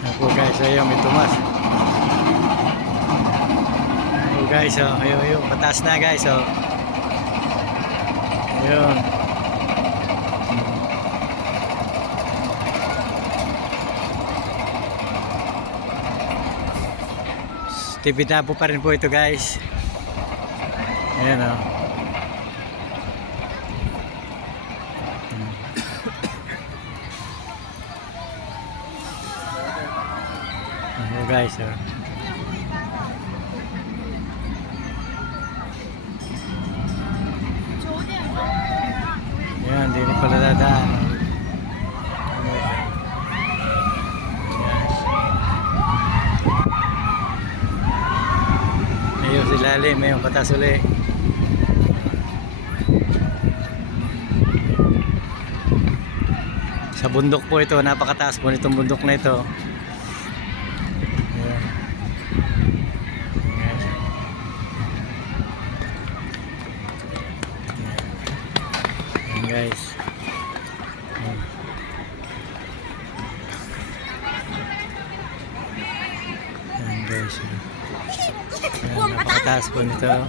Ako guys, ayun, may tumas. Ayun guys, oh, ayun, pataas na guys, oh. Ayun. Tipid na po pa rin po ito guys. Ayan, oh. Ayun guys, oh. Ayan, hindi rin pala dadaan. Ayun, si lalim, ayun, patas uli. Sa bundok po ito, napakataas po nitong bundok na ito. Ayan. Ayan guys. Ayan. Ayan guys. Ayan, napakataas po nito. Ayan.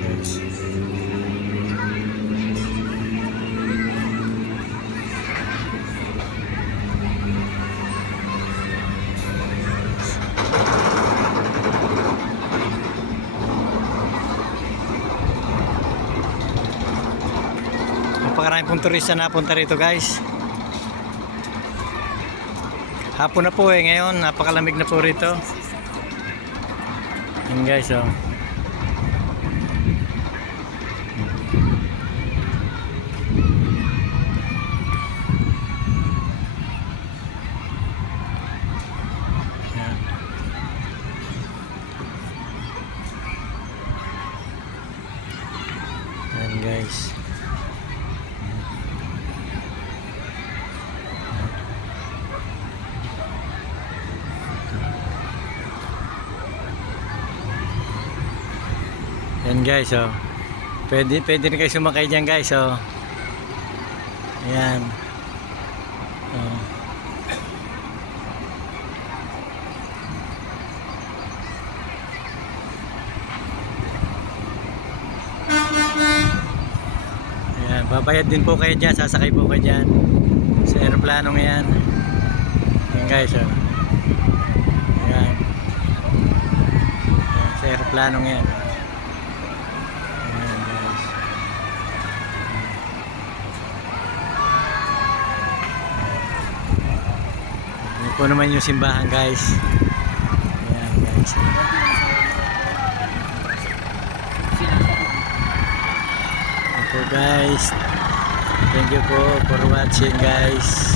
Guys. Napakarami pong turista na punta rito guys. Hapon na po ngayon, napakalamig na po rito. Yan guys, oh. Yan. Yan guys. Yan guys, oh. Pwede rin kayo sumakay dyan guys, oh. Ayan. Oh. Ayan, babayad din po kayo dyan, sasakay po kayo dyan sa aeroplanong yan. Ayan guys, oh. Ayan. Ayan, sa aeroplanong yan. Ito po naman yung simbahan guys. Ayan guys. Ito guys. Thank you po for watching guys.